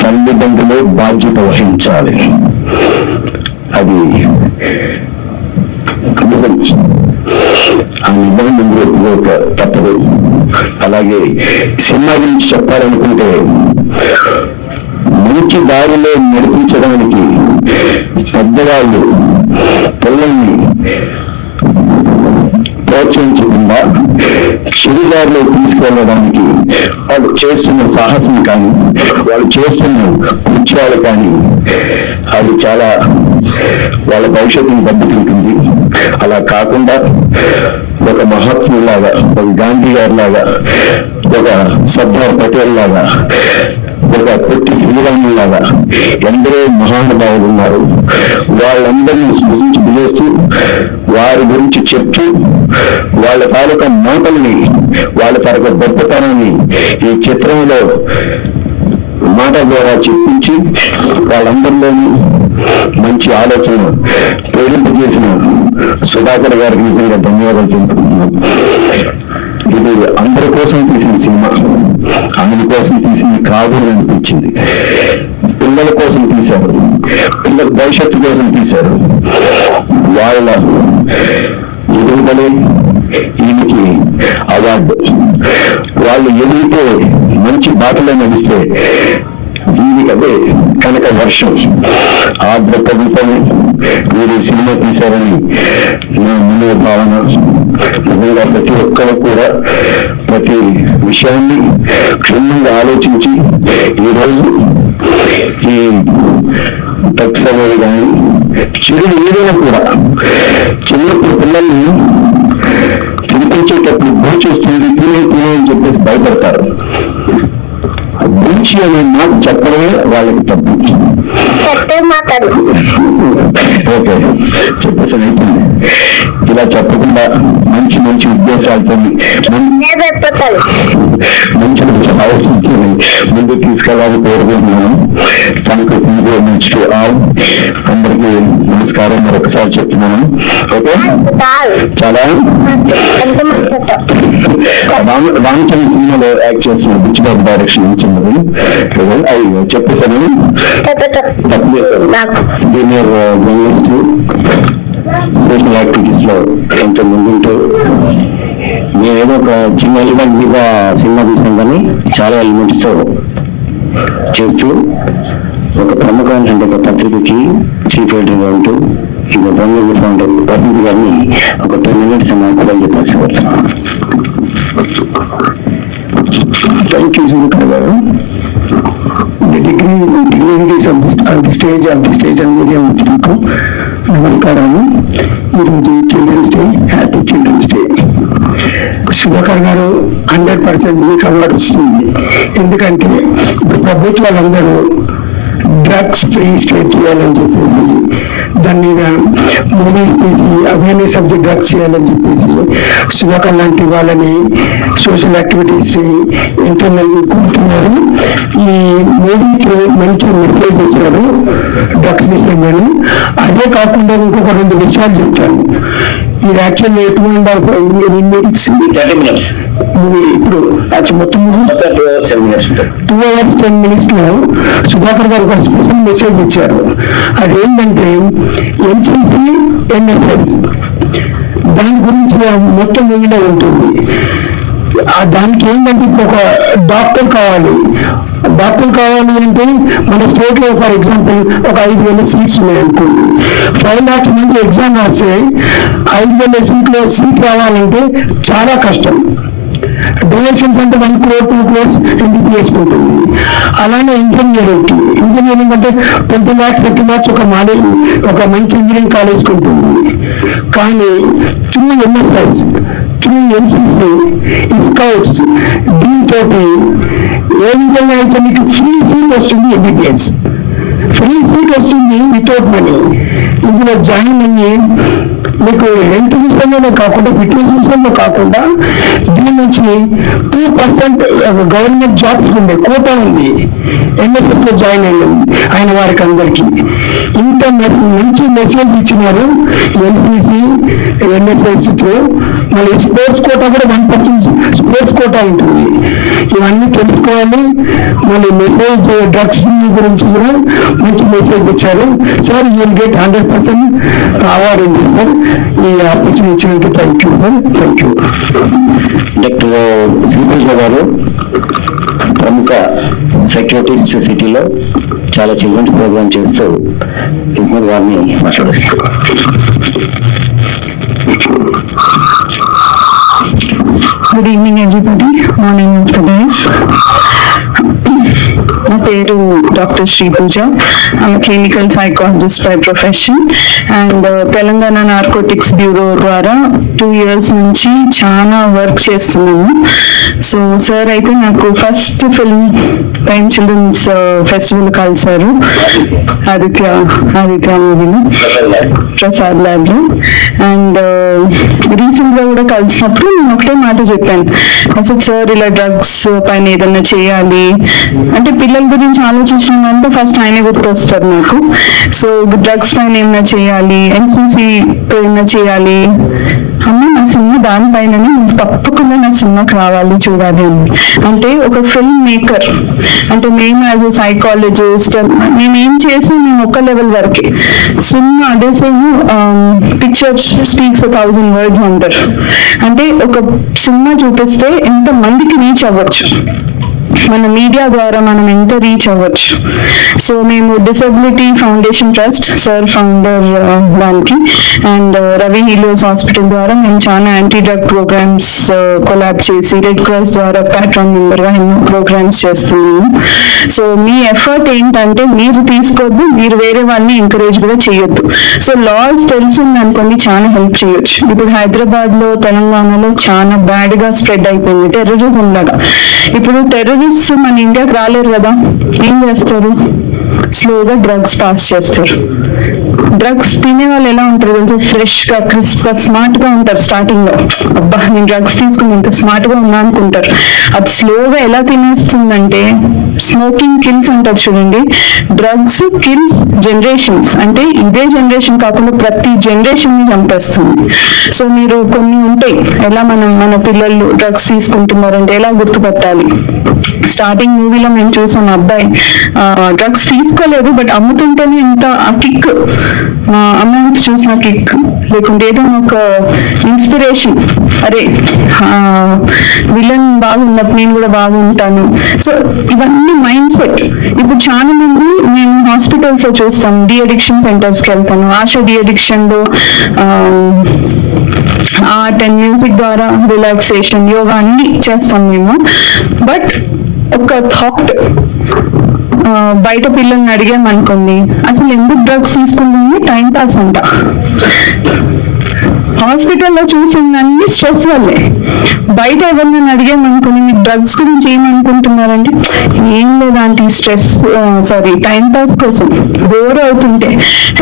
తల్లిదండ్రులే బాధ్యత వహించాలి. అది నిజం. ఆ నిజం ముందు తప్పదు. అలాగే సినిమా గురించి చెప్పాలనుకుంటే మంచి దారిలో నడిపించడానికి పెద్దవాళ్ళు పిల్లల్ని ప్రోత్సహించకుండా చెడుదారిలో తీసుకెళ్ళడానికి వాళ్ళు చేస్తున్న సాహసం కానీ వాళ్ళు చేస్తున్న కృత్యాలు కానీ అది చాలా వాళ్ళ భవిష్యత్తుని దెబ్బతింటుంది. అలా కాకుండా ఒక మహాత్ములాగా, ఒక గాంధీ గారి లాగా, ఒక సర్దార్ పటేల్ లాగా, ఒక పొట్టి శ్రీరాములు లాగా ఎందరో మహానుభావులు ఉన్నారు. వాళ్ళందరినీ స్మృతించి పిలుస్తూ వారి గురించి చెప్తూ వాళ్ళ తాలూకా మాటల్ని, వాళ్ళ తాలూకా గొప్పతనాన్ని ఈ చిత్రంలో మాట ద్వారా చెప్పించి వాళ్ళందరిలోనూ మంచి ఆలోచన ప్రేరింపజేసిన సుధాకర్ గారికి నిజంగా ధన్యవాదాలు తెలుపుతున్నాను. ఇది అందరి కోసం తీసిన సినిమా, అందరి కోసం తీసింది కాదు అనిపించింది. పిల్లల కోసం తీశారు, పిల్లల భవిష్యత్తు కోసం తీశారు. వాళ్ళ ఎదుగుదలే ఈయనకి అవార్డు. వాళ్ళు ఎదిగితే, మంచి బాటలో నడిస్తే దీనికి అదే కనుక వర్షం. ఆ దృక్పథంతోనే మీరు సినిమా తీశారని నా మనోభావన. నిజంగా ప్రతి ఒక్కరు కూడా ప్రతి విషయాన్ని క్షుణ్ణంగా ఆలోచించి ఈరోజు ఈ డ్రగ్స్ అనేది కానీ చెడు ఏదైనా కూడా చిన్నప్పుడు పిల్లల్ని తినిపించేటప్పుడు బూచొస్తుంది, తినే అని చెప్పేసి భయపడతారు. బూచి అనే మాట చెప్పడమే వాళ్ళకి తప్పు. ఓకే, చెప్పేసి అయిపోయింది. ఇలా చెప్పకుండా మంచి మంచి ఉద్దేశాలతో మంచి మంచి ఆలోచనతో ముందుకు తీసుకెళ్ళాలని కోరుకుంటున్నాను. తనకు మంచి అందరికీ నమస్కారం మరొకసారి చెప్తున్నాను. ఓకే, చాలా రామచంద్ర సినిమాలో యాక్ట్ చేస్తున్న బుచ్చిబాబు డైరెక్షన్ ఇచ్చినది అయ్యో చెప్పేశాను, తప్పు చేశాను. సీనియర్ జర్నలిస్ట్, సోషల్ యాక్టివిటీస్ లో కొంచెం ముందుంటూ నేనేదో ఒక చిన్న ఎలిమెంట్ మీద సినిమా తీసాం కానీ చాలా ఎలిమెంట్స్ తో చేస్తూ ఒక ప్రముఖమైనటువంటి ఒక పత్రికకి చీఫ్ ఎడిటర్ గా ఉంటూ ఇది రంగు ఫౌండర్ వసంత్ గారిని ఒక 10 minutes మాట్లాడాలని చెప్పేసి వచ్చాను. థ్యాంక్ యూ సుధాకర్ గారు. Dignitaries of the stage and media వచ్చినట్టు నమస్కారాలు. ఈరోజు children's day, happy children's day. Sudhakar గారు 100% మీకు అవార్డు వస్తుంది. ఎందుకంటే ఇప్పుడు ప్రభుత్వాలందరూ డ్రగ్స్ ఫ్రీ స్టేట్ చేయాలని చెప్పేసి దాని మీద మూవీస్ తీసి అవేర్నెస్ ఆఫ్ ది డ్రగ్స్ చేయాలని చెప్పేసి సుధాకర్ లాంటి వాళ్ళని సోషల్ యాక్టివిటీస్ ఎంతో మంది కూర్చున్నారు. ఈ మూవీకి మంచి మెసేజ్ ఇచ్చారు డ్రగ్స్ విషయంలో. అదే కాకుండా ఇంకొక 2 విషయాలు చెప్తాను. ఇది యాక్చువల్లీ 2.5 minutes మూవీ. ఇప్పుడు మొత్తం 2 hours 10 minutes లో సుధాకర్ గారు ఒక స్పెషల్ మెసేజ్ ఇచ్చారు. అదేంటంటే ఎన్సిసి, ఎన్ఎస్ఎస్ దాని గురించి మొత్తం మూవీలో ఉంటుంది. దానికి ఏంటంటే ఇప్పుడు ఒక డాక్టర్ కావాలి అంటే మన స్టేట్ లో ఫర్ ఎగ్జాంపుల్ ఒక 5,000 సీట్స్ ఉన్నాయనుకోండి. 5 lakhs మంది ఎగ్జామ్ రాస్తే 5,000 సీట్ రావాలంటే చాలా కష్టం. డొనేషన్స్ అంటే 1 crore 2 crores ఎంబీబీఎస్ ఉంటుంది. అలానే ఇంజనీరింగ్ అంటే 20 lakhs 30 lakhs ఒక మంచి ఇంజనీరింగ్ కాలేజ్కి ఉంటుంది. కానీ త్రూ ఎంఎస్ఐస్, త్రూ ఎన్సిసి, స్కౌట్స్ దీంతో ఏ విధంగా అయితే మీకు ఫ్రీ సీట్ వస్తుంది, ఎంబీబీఎస్ ఫ్రీ సీట్ వస్తుంది వితౌట్ మనీ. ఇందులో జాయిన్ అయ్యి మీకు హెల్త్ విషయంలోనే కాకుండా ఫిట్నెస్ విషయంలో కాకుండా దీని నుంచి 2% గవర్నమెంట్ జాబ్స్ ఉండే కోటా ఉంది. ఎన్ఎస్ఎస్ లో జాయిన్ అయిన వారికి అందరికీ ఇంత మంచి మెసేజ్ ఇచ్చినారు. ఎన్సిసి, ఎన్ఎస్ఎస్ తో మళ్ళీ స్పోర్ట్స్ కోటా కూడా 1% స్పోర్ట్స్ కోటా ఉంటుంది. ఇవన్నీ తెలుసుకోవాలి. మళ్ళీ మెసేజ్ డ్రగ్స్ గురించి కూడా మంచి మెసేజ్ ఇచ్చారు. Sir you will get 100% award ఉంది సార్. ఈ ఆపర్చునిటీ ఇచ్చినందుకు thank you sir. Thank you. Doctor Srikrishna గారు ప్రముఖ సైకియాట్రిస్ట్ సిటీలో చాలా చిల్డ్రన్స్ ప్రోగ్రామ్ చేస్తూ ఇస్మాయిల్ గారిని మాట్లాడిస్తారు. Good evening, everybody. Morning of the days. నా పేరు doctor Sri Pooja. I'm clinical psychologist by profession and Telangana narcotics bureau ద్వారా 2 years నుంచి చాలా వర్క్ చేస్తున్నాము. సో సార్ అయితే నాకు first film time children's festival కలిసారు ఆదిత్య మూవీలో ప్రసాద్ ల్యాబ్ లో. అండ్ రీసెంట్ గా కూడా కలిసినప్పుడు నేను ఒకటే మాట చెప్పాను, అసలు సార్ ఇలా డ్రగ్స్ పైన ఏదన్నా చేయాలి అంటే పిల్లల గురించి ఆలోచించినంటే ఫస్ట్ ఆయనే గుర్తొస్తారు నాకు. సో డ్రగ్స్ పైన ఏమైనా చేయాలి, ఎన్సీసీతో ఏమైనా చేయాలి అమ్మ, నా సినిమా దానిపైననే తప్పకుండా నా సినిమాకి రావాలి, చూడాలి అని. అంటే ఒక ఫిల్మ్ మేకర్ అంటే మేము యాజ్ ఎ సైకాలజిస్ట్ నేనేం చేసి మేము ఒక లెవెల్ వరకే సినిమా అదే సేమ్ పిక్చర్ స్పీక్స్ 1000 words అంటారు. అంటే ఒక సినిమా చూపిస్తే ఎంత మందికి రీచ్ అవ్వచ్చు, మన మీడియా ద్వారా మనం ఎంత రీచ్ అవ్వచ్చు. సో మేము disability foundation trust sir founder దానికి అండ్ రవి హీలియోస్ హాస్పిటల్ ద్వారా మేము చాలా యాంటీ డ్రగ్ ప్రోగ్రామ్స్ కొలాబ్ చేసి రెడ్ క్రాస్ ద్వారా ప్యాట్రాన్ మెంబర్గా ఎన్నో ప్రోగ్రామ్స్ చేస్తున్నాము. సో మీ ఎఫర్ట్ ఏంటంటే మీరు తీసుకోవద్దు, మీరు వేరే వాళ్ళని ఎంకరేజ్ కూడా చేయొద్దు. సో లాస్ తెలిసింది అనుకోండి చాలా హెల్ప్ చేయొచ్చు. ఇప్పుడు హైదరాబాద్ లో తెలంగాణలో చాలా బ్యాడ్ గా స్ప్రెడ్ అయిపోయింది టెర్రరిజం లాగా. ఇప్పుడు టెర్రరిస్ట్ మన ఇండియాకి రాలేరు కదా, ఏం చేస్తారు, స్లోగా డ్రగ్స్ పాస్ చేస్తారు. డ్రగ్స్ తినే వాళ్ళు ఎలా ఉంటారు తెలుసు, ఫ్రెష్ గా క్రిస్ప్ గా స్మార్ట్ గా ఉంటారు. స్టార్టింగ్ లో అబ్బా నేను డ్రగ్స్ తీసుకుని ఇంత స్మార్ట్ గా ఉన్నా అనుకుంటారు. అది స్లోగా ఎలా తినేస్తుందంటే స్మోకింగ్ కిల్స్ అంటారు చూడండి, డ్రగ్స్ కిల్స్ జనరేషన్స్. అంటే ఇదే జనరేషన్ కాకుండా ప్రతి జనరేషన్ ని చంపేస్తుంది. సో మీరు కొన్ని ఉంటాయి ఎలా మన పిల్లలు డ్రగ్స్ తీసుకుంటున్నారంటే ఎలా గుర్తుపట్టాలి. స్టార్టింగ్ మూవీలో మేము చూసాం అబ్బాయి డ్రగ్స్ తీసుకోలేదు బట్ అమ్ముతుంటేనే ఇంత ఆ కిక్, మా అమ్మాయికి చూసిన కిక్ లేకుంటే ఏదైనా ఒక ఇన్స్పిరేషన్, అరే విలన్ బాగున్నప్పుడు నేను కూడా బాగుంటాను. సో ఇవన్నీ మైండ్ సెట్. ఇప్పుడు చాలా మంది మేము హాస్పిటల్స్ లో చూస్తాం, డి అడిక్షన్ సెంటర్స్ కి వెళ్తాను. ఆశ డి అడిక్షన్ లో ఆర్ట్ అండ్ మ్యూజిక్ ద్వారా రిలాక్సేషన్ యోగా అన్ని చేస్తాం మేము. బట్ ఒక థాట్ బయట పిల్లల్ని అడిగామనుకోండి, అసలు ఎందుకు డ్రగ్స్ తీసుకుంటుంది, టైం పాస్ అంట. హాస్పిటల్లో చూసిందన్నీ స్ట్రెస్ వల్లే. బయట ఎవరినైనా అడిగామనుకోండి మీకు డ్రగ్స్ గురించి ఏమనుకుంటున్నారంటే ఏం లేదంటే స్ట్రెస్ టైం పాస్ కోసం బోర్ అవుతుంటే.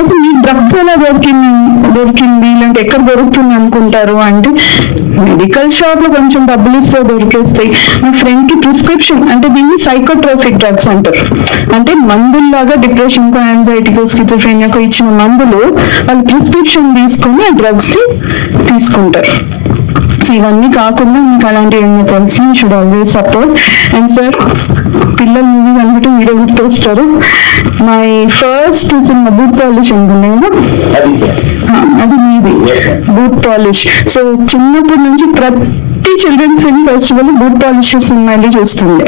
అసలు మీకు డ్రగ్స్ ఎలా దొరికింది లేదంటే ఎక్కడ దొరుకుతుంది అనుకుంటారు అంటే మెడికల్ షాప్ లో కొంచెం డబ్బులు ఇస్తే దొరికేస్తాయి. మా ఫ్రెండ్ కి ప్రిస్క్రిప్షన్ అంటే దీన్ని సైకోట్రోపిక్ డ్రగ్స్ అంటారు. అంటే మందుల్లాగా డిప్రెషన్ కో యాంగ్జైటీకో స్కిజోఫ్రెనియాకో ఇచ్చిన మందులు వాళ్ళు ప్రిస్క్రిప్షన్ తీసుకొని ఆ డ్రగ్స్ ని తీసుకుంటారు. సో ఇవన్నీ కాకుండా మీకు అలాంటి ఏమైనా తెలిసి should always support. And sir పిల్లల మూవీస్ అనుకుంటే మీరే గుర్తొస్తారు. My first cinema Boot Polish ఉంటుంది కదా, అది మీది బూట్ పాలిష్. సో చిన్నప్పటి నుంచి ప్రతి children's film festival boot polish సినిమాలు చూస్తుండే.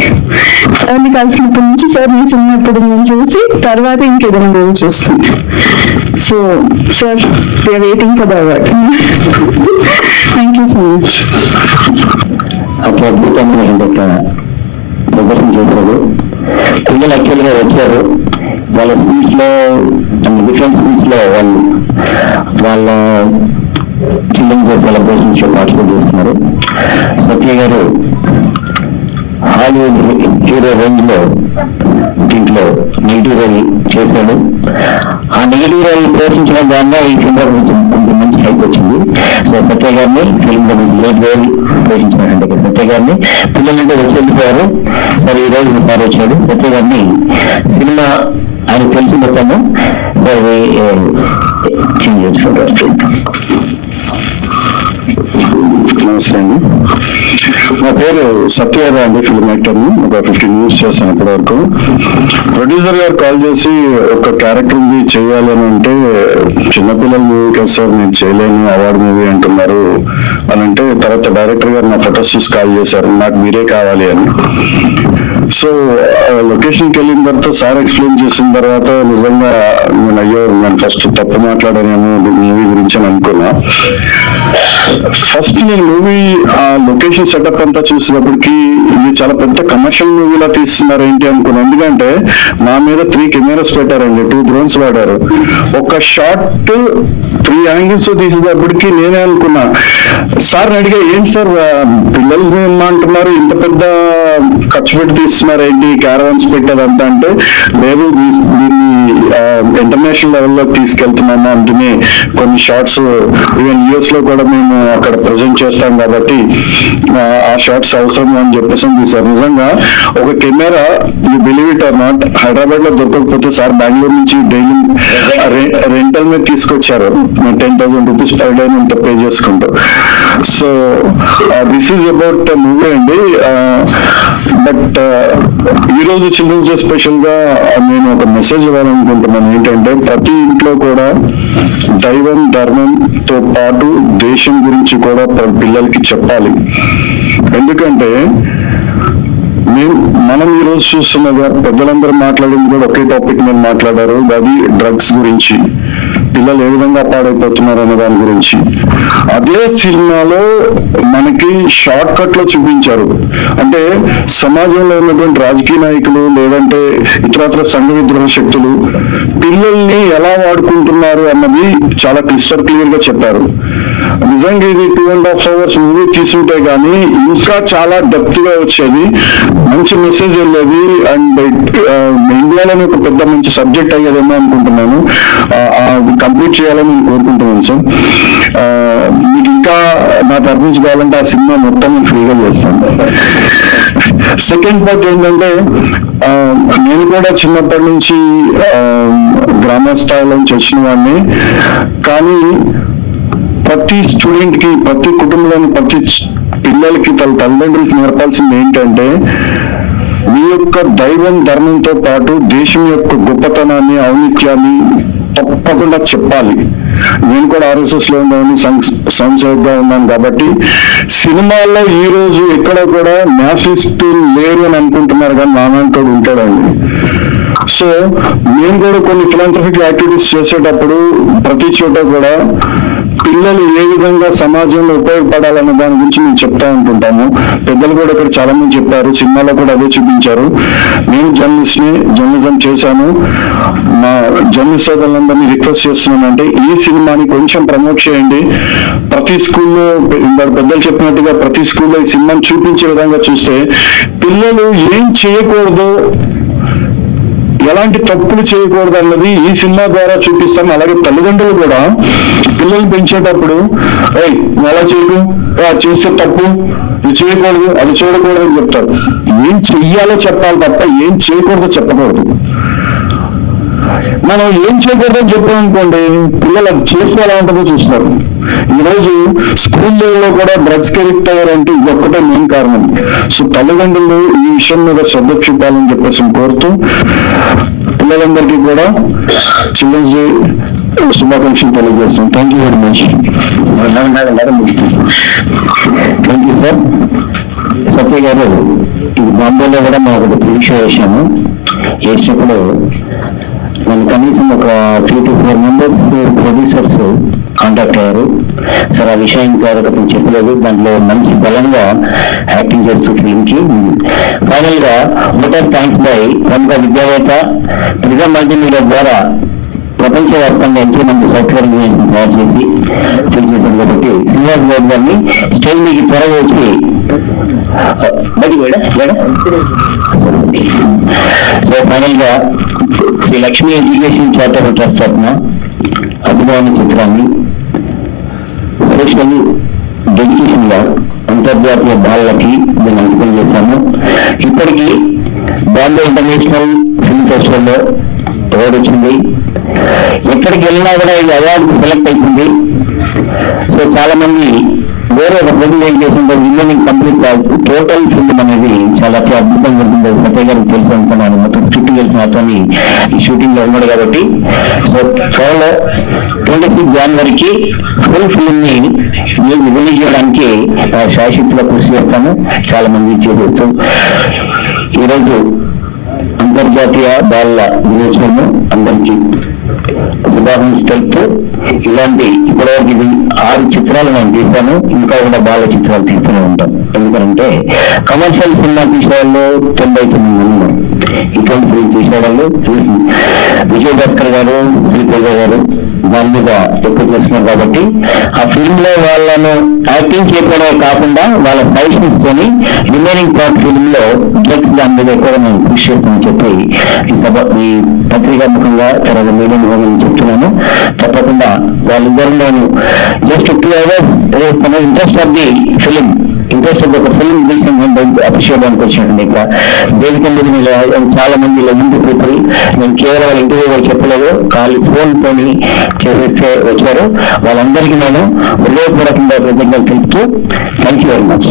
సార్ని కలిసినప్పటి నుంచి సార్ మీ సినిమా ఎప్పుడు నేను చూసి తర్వాత ఇంకేదైనా మూవీ చూస్తుంది. So sir we are waiting for the award. Thank you so much. అట్లా అద్భుతమైన ప్రదర్శన చేశారు. పిల్లలు యాక్చువల్గా వచ్చారు, వాళ్ళ స్కూల్స్ లో డిఫరెంట్ స్కూల్స్ లో వాళ్ళ చిల్డ్రన్స్ డే సెలబ్రేషన్స్ లో పార్టిసిపేట్ చేస్తున్నారు. సత్య గారు హాలీవుడ్ హీరో రేంజ్ లో దీంట్లో నెగిటివ్ రోల్ చేశాడు. ఆ నెగిటివ్ రోల్ పోషించడం ద్వారా ఈ సినిమా కొంచెం మంచి హైప్ వచ్చింది. సో సత్య గారిని ఫిల్మ్ లో లేట్ రోల్ పోషించినటువంటి సత్య గారిని పిల్లలంటే వచ్చి వెళ్ళిపోయారు. సరే ఈ రోజు సార్ వచ్చాడు. సత్య గారిని సినిమా ఆయన తెలిసి మొత్తము సరే చేంజ్ చేసుకోవడం. నమస్తే అండి, నా పేరు సత్యగారు అండి, ఫిల్మ్ యాక్టర్ని. ఒక 15 years చేశాను ఇప్పటి వరకు. ప్రొడ్యూసర్ గారు కాల్ చేసి ఒక క్యారెక్టర్ మూవీ చేయాలి అని అంటే, చిన్నపిల్లల మూవీ కదా సార్ నేను చేయలేను, అవార్డు మూవీ అంటున్నారు అని అంటే, తర్వాత డైరెక్టర్ గారు నా ఫొటోస్ చూసి కాల్ చేశారు, నాకు మీరే కావాలి అని. సో లొకేషన్కి వెళ్ళిన తర్వాత సార్ ఎక్స్ప్లెయిన్ చేసిన తర్వాత నిజంగా నేను ఫస్ట్ తప్పు మాట్లాడానేమో మూవీ గురించి అని అనుకున్నా. ఫస్ట్ నేను మూవీ లొకేషన్ సెటప్ అంతా చూసేటప్పటికి ఇది చాలా పెద్ద కమర్షియల్ మూవీలా తీస్తున్నారు ఏంటి అనుకున్నాను. ఎందుకంటే నా మీద 3 కెమెరాస్ పెట్టారండి, 2 డ్రోన్స్ వాడారు. ఒక షాట్ 3 యాంగిల్స్ తీసేటప్పటికి నేనే అనుకున్నా, సార్ని అడిగా ఏంటి సార్ పిల్లలు అంటున్నారు, ఇంత పెద్ద ఖర్చు పెట్టి తీస్తున్నారు ఏంటి, క్యారవాన్స్ పెట్టేదంతా అంటే, లేదు దీన్ని ఇంటర్నేషనల్ లెవెల్లో తీసుకెళ్తున్నాము, అందుకని కొన్ని షార్ట్స్ ఈవెన్ యూఎస్ లో కూడా మేము అక్కడ ప్రజెంట్ చేస్తాం కాబట్టి ఆ షార్ట్స్ అవసరం అని చెప్పేసి తీశారు. నిజంగా ఒక camera, you believe it or not, Hyderabad లో దొరకకపోతే సార్ బెంగళూరు నుంచి డైలీ రెంటల్ మీద తీసుకొచ్చారు, 10,000 రూపీస్ పర్ డే ఇంత పే చేసుకుంటూ. So this is about movie అండి. బట్ ఈరోజు చిల్డ్రన్స్ డే స్పెషల్ గా నేను ఒక మెసేజ్ ఇవ్వాలనుకుంటున్నాను. ఏంటంటే ప్రతి ఇంట్లో కూడా దైవం ధర్మంతో పాటు దేశం గురించి కూడా పిల్లలకి చెప్పాలి. ఎందుకంటే మనం ఈరోజు చూస్తున్నగా పెద్దలందరూ మాట్లాడింది కూడా ఒకే టాపిక్ మీద మాట్లాడారు, అది డ్రగ్స్ గురించి, పిల్లలు ఏ విధంగా పాడైపోతున్నారు అనే దాని గురించి. అదే సినిమాలో మనకి షార్ట్ కట్ లో చూపించారు. అంటే సమాజంలో ఉన్నటువంటి రాజకీయ నాయకులు లేదంటే ఇతరత్ర సంఘ విద్రోహ శక్తులు పిల్లల్ని ఎలా వాడుకుంటున్నారు అన్నది చాలా క్లియర్ గా చెప్పారు. నిజంగా ఇది 2.5 hours మూవీ తీసుంటే గానీ ఇంకా చాలా డెప్త్ గా వచ్చేది, మంచి మెసేజ్ వెళ్ళేది, అండ్ ఇండియాలోనే ఒక పెద్ద మంచి సబ్జెక్ట్ అయ్యేదేమో అనుకుంటున్నాను. కంప్లీట్ చేయాలని నేను కోరుకుంటున్నాను సార్. మీకు ఇంకా నా తరఫు నుంచి కావాలంటే ఆ సినిమా మొత్తం నేను ఫ్రీగా చేస్తాను. సెకండ్ పార్ట్ ఏంటంటే, నేను కూడా చిన్నప్పటి నుంచి గ్రామ స్థాయిలో నుంచి వచ్చిన వాడిని, కానీ ప్రతి స్టూడెంట్ కి, ప్రతి కుటుంబంలోని ప్రతి పిల్లలకి తల్లిదండ్రులకి నేర్పాల్సింది ఏంటంటే, మీ యొక్క దైవం ధర్మంతో పాటు దేశం యొక్క గొప్పతనాన్ని, ఔన్నత్యాన్ని తప్పకుండా చెప్పాలి. నేను కూడా RSS లో ఉన్నాను, సంస్థగా ఉన్నాను కాబట్టి సినిమాల్లో ఈ రోజు ఎక్కడ కూడా నేషనలిస్ట్ లేరు అని అనుకుంటున్నారు, కానీ నానంటోడు ఉంటాడండి. సో నేను కూడా కొన్ని ఫిలాంథ్రఫిక్ యాక్టివిటీస్ చేసేటప్పుడు ప్రతి చోట కూడా పిల్లలు ఏ విధంగా సమాజంలో ఉపయోగపడాలన్న దాని గురించి మేము చెప్తా ఉంటుంటాము. పెద్దలు కూడా ఇక్కడ చాలా మంది చెప్పారు, సినిమాలో కూడా అదే చూపించారు. నేను జర్నలిజం చేశాను. మా జర్నలిస్ట్ సోదరులందరినీ రిక్వెస్ట్ చేస్తున్నానంటే ఈ సినిమాని కొంచెం ప్రమోట్ చేయండి. ప్రతి స్కూల్లో పెద్దలు చెప్పినట్టుగా ప్రతి స్కూల్లో ఈ సినిమాని చూపించే విధంగా చూస్తే పిల్లలు ఏం చేయకూడదు, ఎలాంటి తప్పులు చేయకూడదు అన్నది ఈ సినిమా ద్వారా చూపిస్తాను. అలాగే తల్లిదండ్రులు కూడా పిల్లల్ని పెంచేటప్పుడు అలా చేయకు, చేస్తే తప్పు, ఇది చేయకూడదు, అది చూడకూడదు అని చెప్తారు. ఏం చెయ్యాలో చెప్పాలి తప్ప ఏం చేయకూడదో చెప్పకూడదు. మనం ఏం చేయకూడదని చెప్పామనుకోండి, పిల్లలు అది చేస్తే ఎలా ఉంటుందో చూస్తారు. ఈరోజు స్కూల్ లెవెల్లో కూడా డ్రగ్స్ కి అడిక్ట్ అయ్యారంటే ఇది ఒక్కటే మెయిన్ కారణం. సో తల్లిదండ్రులు ఈ విషయం మీద శ్రద్ధ చూపాలని చెప్పేసి కోరుతూ పిల్లలందరికీ కూడా చిల్డ్రన్స్ డే శుభాకాంక్షలు తెలియజేస్తాం. Thank you very much. Thank you sir. Satya గారు, ఇది బాంబేలో కూడా మేము ఒకటి ప్రీక్ష వేసాము. వేసినప్పుడు మనం కనీసం ఒక 3 to 4 members ప్రొడ్యూసర్స్ కాంటాక్ట్ అయ్యారు. సార్ ఆ విషయం ఇంకా అతను చెప్పలేదు, దాంట్లో మంచి బలంగా యాక్టింగ్ చేస్తూ ఫిల్మ్కి. ఫైనల్ గా మోటార్ థ్యాంక్స్ బై ప్రముఖ విద్యావేత్త ప్రిజం మల్టీమీడియా ద్వారా ప్రపంచవ్యాప్తంగా ఎంతో మంది సాఫ్ట్వేర్ ఇంజనీర్స్ తయారు చేసి చేశారు కాబట్టి శ్రీనివాస్ గౌడ్ గారిని స్టేజ్ మీకు త్వరగా వచ్చి సో ఫైనల్ గా Sri Lakshmi education charitable trust తరఫున అభిమాన చిత్రాన్ని సోషల్ డెడికేషన్ గా అంతర్జాతీయ బాలలకి మేము అంకితం చేశాము. ఇప్పటికీ బాంబే ఇంటర్నేషనల్ ఫిల్మ్ ఫెస్టివల్లో అవార్డు వచ్చింది. ఎక్కడికి వెళ్ళినా కూడా ఈ అవార్డుకు సెలెక్ట్ అవుతుంది. సో చాలా మంది వేరే ఒక ప్రొడ్యూస్ చేసిన ఇంజనీరింగ్ కంప్లీట్ కాదు, టోటల్ ఫిల్మ్ అనేది చాలా అద్భుతంగా ఉంటుంది. సత్య గారికి తెలుసు అనుకున్నాను, మొత్తం స్క్రిప్ట్ తెలిసిన అతన్ని ఈ షూటింగ్ లో ఉన్నాడు కాబట్టి. సో త్వరలో 26 జనవరికి ఫుల్ ఫిల్మ్ ని రిలీజ్ చేయడానికి శాయశక్తిగా కృషి చేస్తాను. చాలా మంది చేస్తూ ఈరోజు అంతర్జాతీయ బాలల దినోత్సవం అందరికీ శుభాకాంక్షలు తెలుపుతూ, ఇలాంటి ఇప్పటివరకు ఇది 6 చిత్రాలు నేను తీశాను, ఇంకా కూడా బాల చిత్రాలు తీస్తూనే ఉంటాం. ఎందుకంటే కమర్షియల్ సినిమా తీసేవాళ్ళు 99 మంది ఉన్నారు. ఇటువంటి ఫిల్మ్ తీసేవాళ్ళు విజయ్ భాస్కర్ గారు, శ్రీతేజ గారు దాని మీద ఎక్కువ చేస్తున్నారు. కాబట్టి ఆ ఫిల్మ్ లో వాళ్ళను యాక్టింగ్ చేయడమే కాకుండా వాళ్ళ సజెషన్స్ తోని రిమైనింగ్ పార్ట్ ఫిల్మ్ లో డ్రగ్స్ దాని మీద ఎక్కువగా నేను కృషి చేస్తానని చెప్పి ఈ పత్రికా ముఖంగా తర్వాత మీడియా ముఖంగా చెప్తున్నాను. తప్పకుండా వాళ్ళిద్దరు నేను just 2 hours interest of the film, interest of ఒక ఫిల్మ్ రీసెంట్ అప్రిషియేట్ చేయడానికి వచ్చినట్టు ఇక్కడ వేదిక మీద చాలా మంది ఇంటి పీపుల్, నేను కేవలం ఇంటర్వ్యూ కూడా చెప్పలేదు, ఖాళీ ఫోన్ తోని చేస్తే వచ్చారు. వాళ్ళందరికీ నేను హృదయపూర్వకంగా కృతజ్ఞతలు తెలుపుతూ థ్యాంక్ యూ వెరీ మచ్.